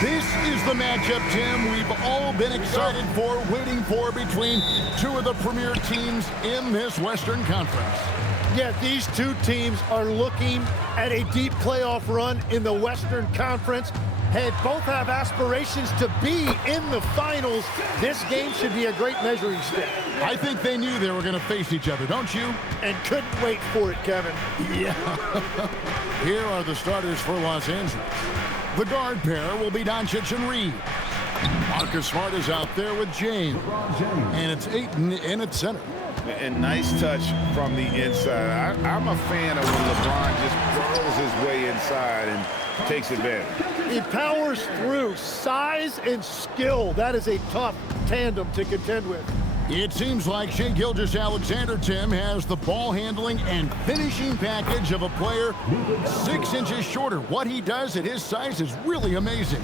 This is the matchup, Tim, we've all been excited for, waiting for, between two of the premier teams in this Western Conference. Yeah, these two teams are looking at a deep playoff run in the Western Conference. Hey, both have aspirations to be in the finals. This game should be a great measuring stick. I think they knew they were going to face each other, don't you? And couldn't wait for it, Kevin. Yeah. Here are the starters for Los Angeles. The guard pair will be Doncic and Reeves. Marcus Smart is out there with James. And it's Ayton in at center. And nice touch from the inside. I'm a fan of when LeBron just burrows his way inside and takes advantage. He powers through. Size and skill. That is a tough tandem to contend with. It seems like Shai Gilgeous-Alexander, Tim, has the ball handling and finishing package of a player 6 inches shorter. What he does at his size is really amazing.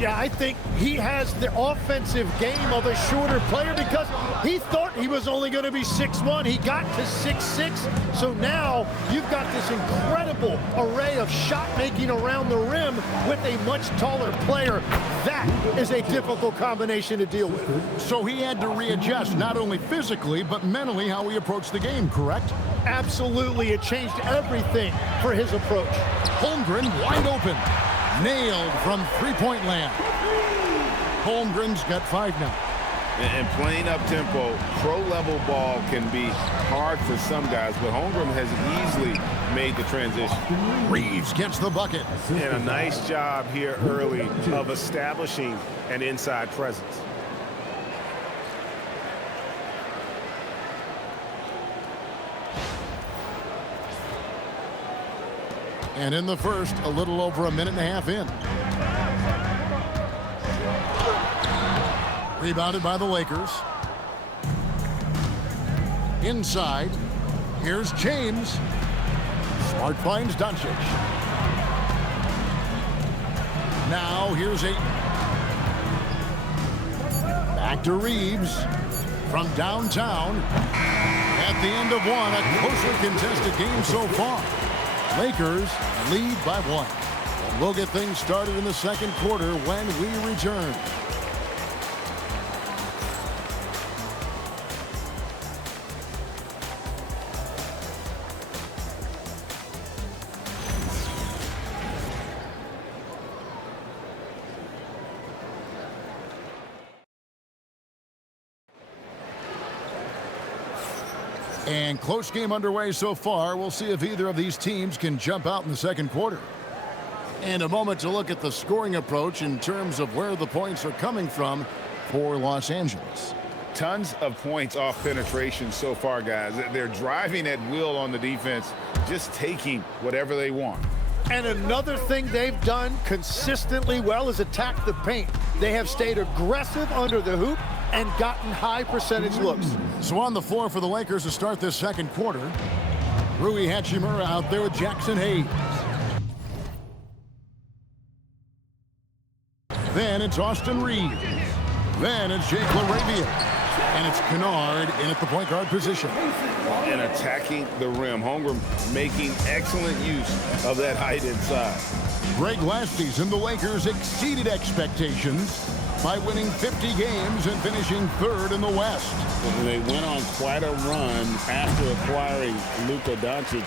Yeah, I think he has the offensive game of a shorter player because he thought he was only going to be 6'1". He got to 6'6". So now you've got this incredible array of shot making around the rim with a much taller player. That is a difficult combination to deal with. So he had to readjust not only physically but mentally how he approached the game, correct? Absolutely. It changed everything for his approach. Holmgren wide open. Nailed from three-point land. Holmgren's got 5 now. And playing up-tempo, pro-level ball can be hard for some guys, but Holmgren has easily made the transition. Reeves gets the bucket. And a nice job here early of establishing an inside presence. And in the first, a little over a minute and a half in. Rebounded by the Lakers. Inside. Here's James. Smart finds Doncic. Now here's Ayton. Back to Reeves. From downtown. At the end of one, a closely contested game so far. Lakers lead by 1. And we'll get things started in the second quarter when we return. And close game underway so far. We'll see if either of these teams can jump out in the second quarter. And a moment to look at the scoring approach in terms of where the points are coming from for Los Angeles. Tons of points off penetration so far, guys. They're driving at will on the defense, just taking whatever they want. And another thing they've done consistently well is attack the paint. They have stayed aggressive under the hoop and gotten high percentage looks. So on the floor for the Lakers to start this second quarter, Rui Hachimura out there with Jackson Hayes. Then it's Austin Reeves. Then it's Jake LaRavia. And it's Kennard in at the point guard position. And attacking the rim. Holmgren making excellent use of that height inside. Greg Lassie's and the Lakers exceeded expectations by winning 50 games and finishing 3rd in the West. They went on quite a run after acquiring Luka Doncic,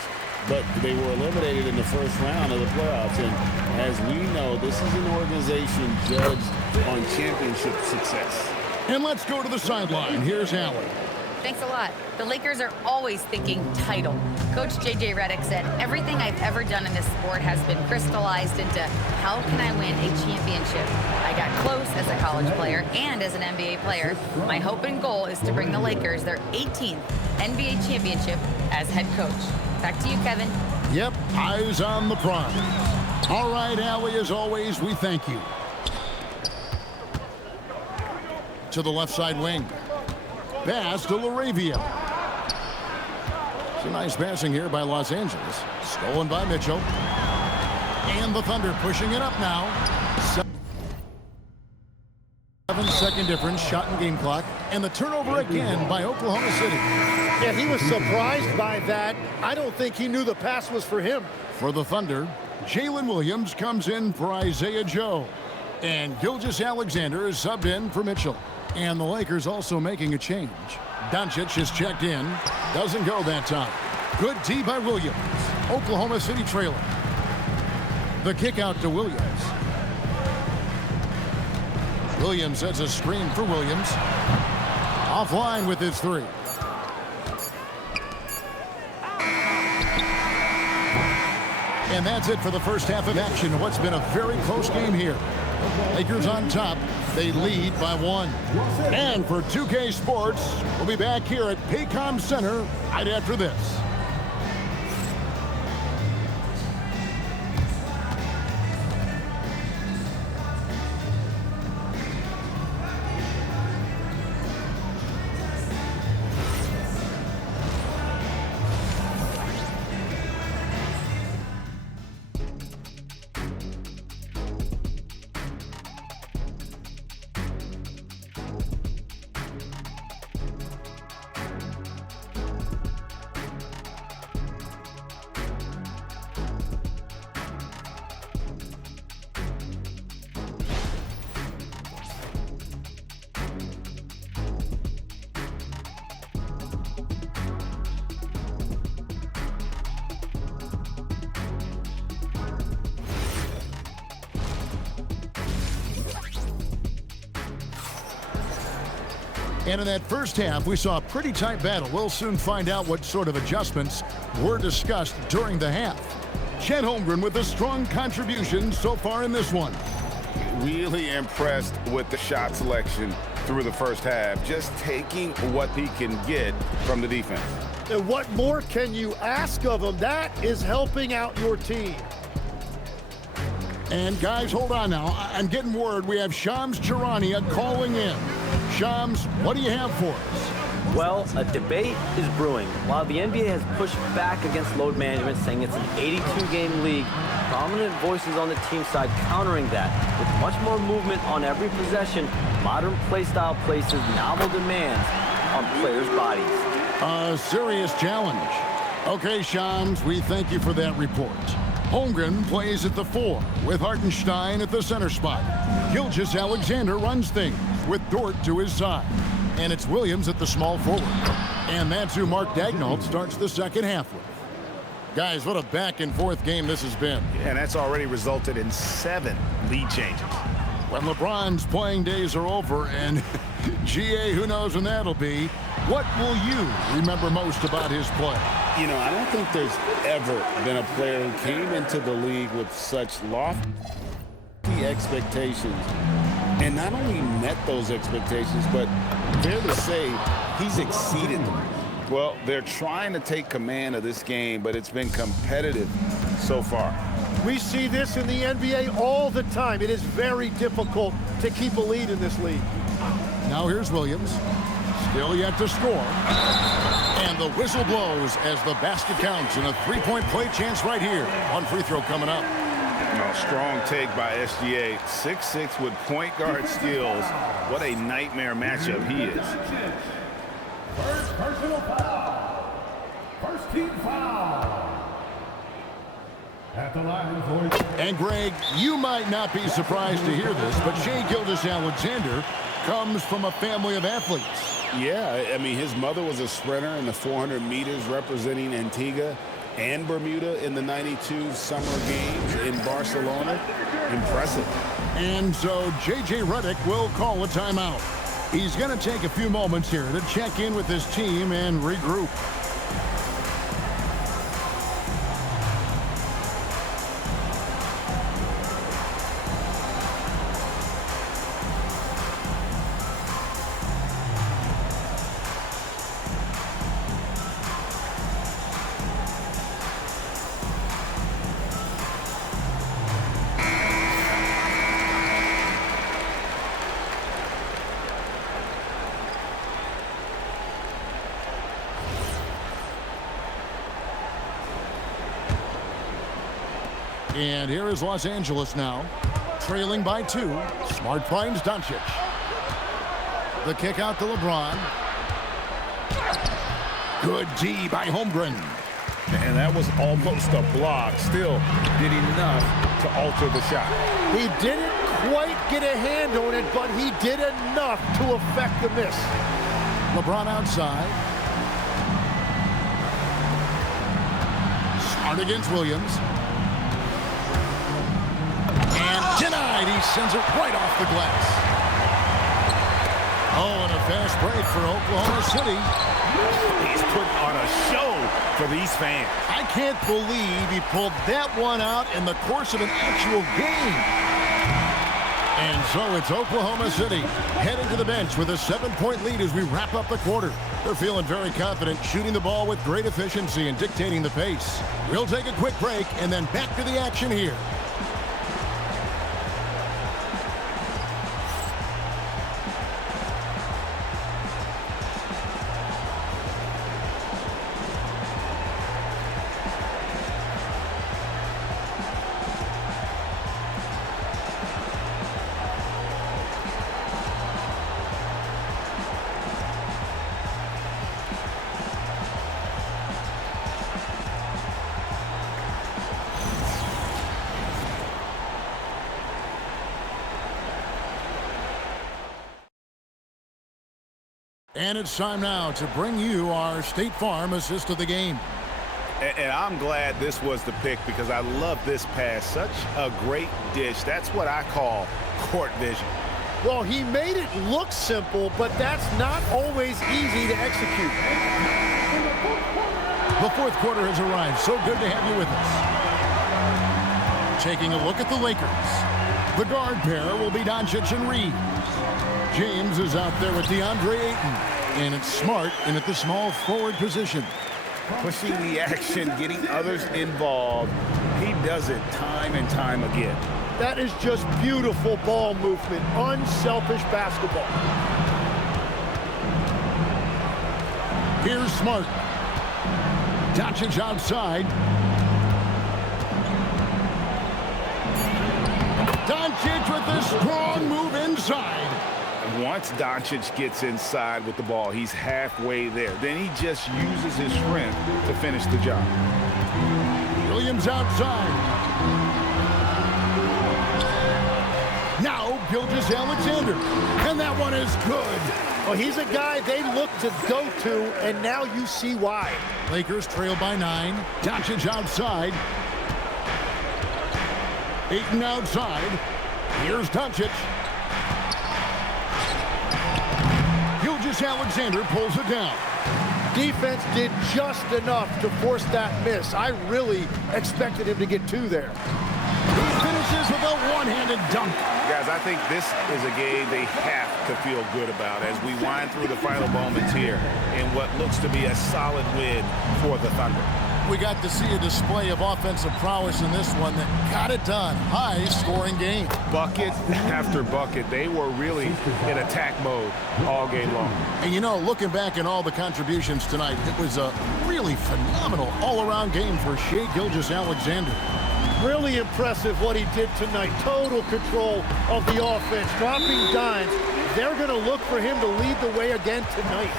but they were eliminated in the first round of the playoffs. And as we know, this is an organization judged on championship success. And let's go to the sideline. Here's Allen. Thanks a lot. The Lakers are always thinking title. Coach J.J. Redick said, everything I've ever done in this sport has been crystallized into how can I win a championship? I got close as a college player and as an NBA player. My hope and goal is to bring the Lakers their 18th NBA championship as head coach. Back to you, Kevin. Yep, eyes on the prize. All right, Allie, as always, we thank you. To the left side wing. Pass to LaRavia. Some nice passing here by Los Angeles. Stolen by Mitchell. And the Thunder pushing it up now. 7-second difference, shot and game clock. And the turnover again by Oklahoma City. Yeah, he was surprised by that. I don't think he knew the pass was for him. For the Thunder, Jalen Williams comes in for Isaiah Joe. And Gilgeous-Alexander is subbed in for Mitchell. And the Lakers also making a change. Doncic is checked in. Doesn't go that time. Good D by Williams. Oklahoma City trailing. The kick out to Williams. Williams sets a screen for Williams. Offline with his three. And that's it for the first half of action of what's been a very close game here. Lakers on top. They lead by 1. And for 2K Sports, we'll be back here at Paycom Center right after this. And in that first half, we saw a pretty tight battle. We'll soon find out what sort of adjustments were discussed during the half. Chet Holmgren with a strong contribution so far in this one. Really impressed with the shot selection through the first half. Just taking what he can get from the defense. And what more can you ask of him? That is helping out your team. And guys, hold on now. I'm getting word we have Shams Charania calling in. Shams, what do you have for us? Well, a debate is brewing. While the NBA has pushed back against load management, saying it's an 82-game league, prominent voices on the team side countering that. With much more movement on every possession, modern play style places novel demands on players' bodies. A serious challenge. Okay, Shams, we thank you for that report. Holmgren plays at the 4 with Hartenstein at the center spot. Gilgeous-Alexander runs things with Dort to his side. And it's Williams at the small forward. And that's who Mark Daigneault starts the second half with. Guys, what a back-and-forth game this has been. And that's already resulted in 7 lead changes. When LeBron's playing days are over, and GA, who knows when that'll be, what will you remember most about his play? You know, I don't think there's ever been a player who came into the league with such lofty expectations and not only met those expectations, but fair to say, he's exceeded them. Well, they're trying to take command of this game, but it's been competitive so far. We see this in the NBA all the time. It is very difficult to keep a lead in this league. Now here's Williams. Still yet to score. And the whistle blows as the basket counts, and a three-point play chance right here. One free throw coming up. Strong take by SGA. 6'6" with point guard skills. What a nightmare matchup he is. First personal foul. First team foul. At the line for... And Greg, you might not be surprised to hear this, but Shai Gilgeous-Alexander comes from a family of athletes. Yeah, I mean, his mother was a sprinter in the 400 meters representing Antigua and Bermuda in the 92 Summer Games in Barcelona. Impressive. And so J.J. Redick will call a timeout. He's going to take a few moments here to check in with his team and regroup. And here is Los Angeles now, trailing by 2. Smart finds Doncic. The kick out to LeBron. Good D by Holmgren. And that was almost a block. Still did enough to alter the shot. He didn't quite get a hand on it, but he did enough to affect the miss. LeBron outside. Smart against Williams. And denied. He sends it right off the glass. Oh, and a fast break for Oklahoma City. He's putting on a show for these fans. I can't believe he pulled that one out in the course of an actual game. And so it's Oklahoma City heading to the bench with a 7-point lead as we wrap up the quarter. They're feeling very confident, shooting the ball with great efficiency and dictating the pace. We'll take a quick break and then back to the action here. And it's time now to bring you our State Farm assist of the game. And I'm glad this was the pick because I love this pass. Such a great dish. That's what I call court vision. Well, he made it look simple, but that's not always easy to execute. The fourth quarter has arrived. So good to have you with us. Taking a look at the Lakers. The guard pair will be Doncic and Reeves. James is out there with DeAndre Ayton. And it's Smart in at the small forward position. Pushing the action, getting others involved. He does it time and time again. That is just beautiful ball movement, unselfish basketball. Here's Smart. Doncic outside. Doncic with the strong move inside. Once Doncic gets inside with the ball, he's halfway there. Then he just uses his strength to finish the job. Williams outside. Now Gilgeous-Alexander. And that one is good. Well, he's a guy they look to go to, and now you see why. Lakers trail by 9. Doncic outside. Ayton outside. Here's Doncic. Gilgeous-Alexander pulls it down. Defense did just enough to force that miss. I really expected him to get 2 there. He finishes with a one-handed dunk. Guys, I think this is a game they have to feel good about as we wind through the final moments here in what looks to be a solid win for the Thunder. We got to see a display of offensive prowess in this one that got it done. High-scoring game. Bucket after bucket. They were really in attack mode all game long. And, you know, looking back at all the contributions tonight, it was a really phenomenal all-around game for Shai Gilgeous-Alexander. Really impressive what he did tonight. Total control of the offense, dropping dimes. They're going to look for him to lead the way again tonight.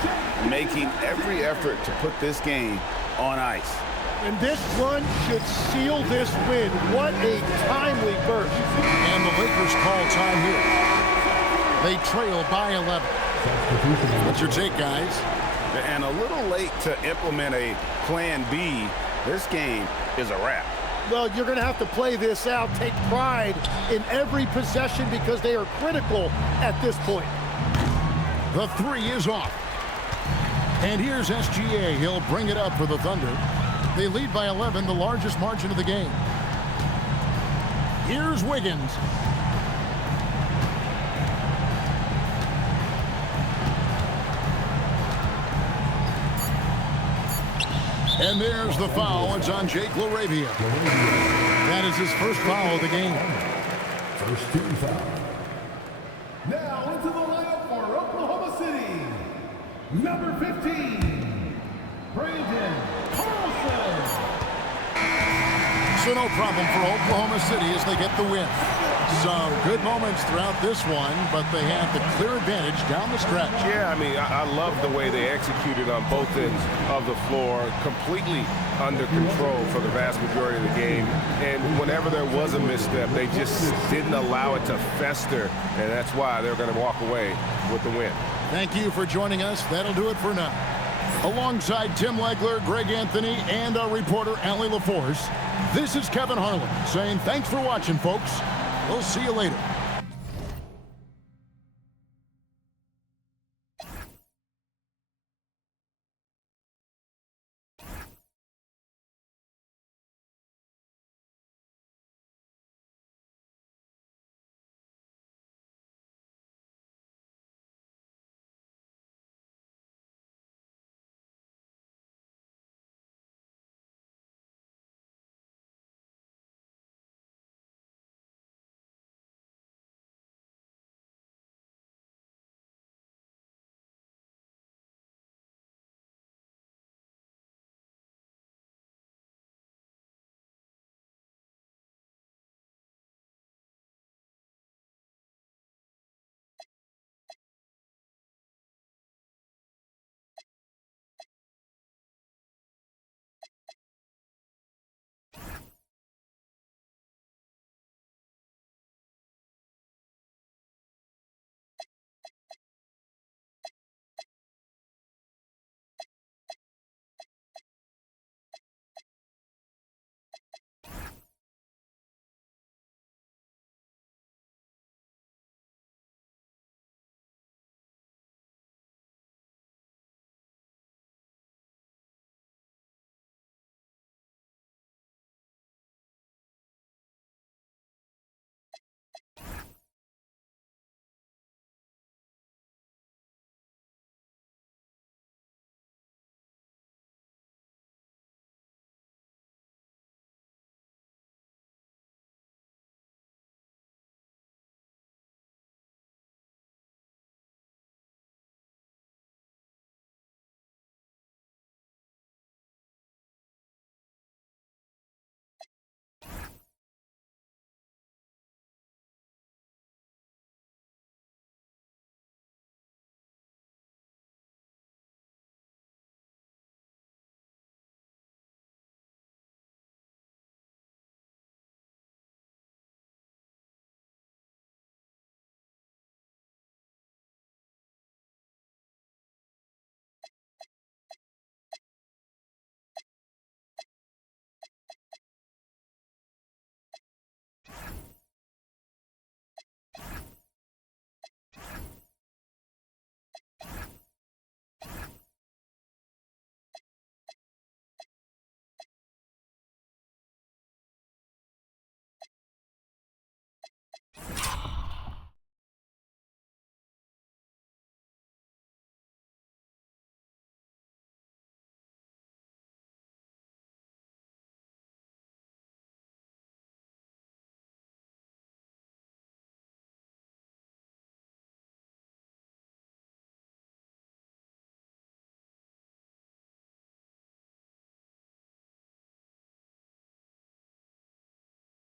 Making every effort to put this game on ice. And this run should seal this win. What a timely burst. And the Lakers call time here. They trail by 11. What's your take, guys? And a little late to implement a plan B. This game is a wrap. Well, you're going to have to play this out, take pride in every possession because they are critical at this point. The 3 is off. And here's SGA. He'll bring it up for the Thunder. They lead by 11, the largest margin of the game. Here's Wiggins. And there's the foul. It's on Jake LaRavia. That is his first foul of the game. First team foul. Now into the lineup for Oklahoma City. Number 15, Brandon Carlson. So no problem for Oklahoma City as they get the win. Some good moments throughout this one, but they have the clear advantage down the stretch. Yeah, I mean, I love the way they executed on both ends of the floor, completely under control for the vast majority of the game. And whenever there was a misstep, they just didn't allow it to fester, and that's why they're going to walk away with the win. Thank you for joining us. That'll do it for now. Alongside Tim Legler, Greg Anthony, and our reporter, Allie LaForce, this is Kevin Harlan saying thanks for watching, folks. We'll see you later.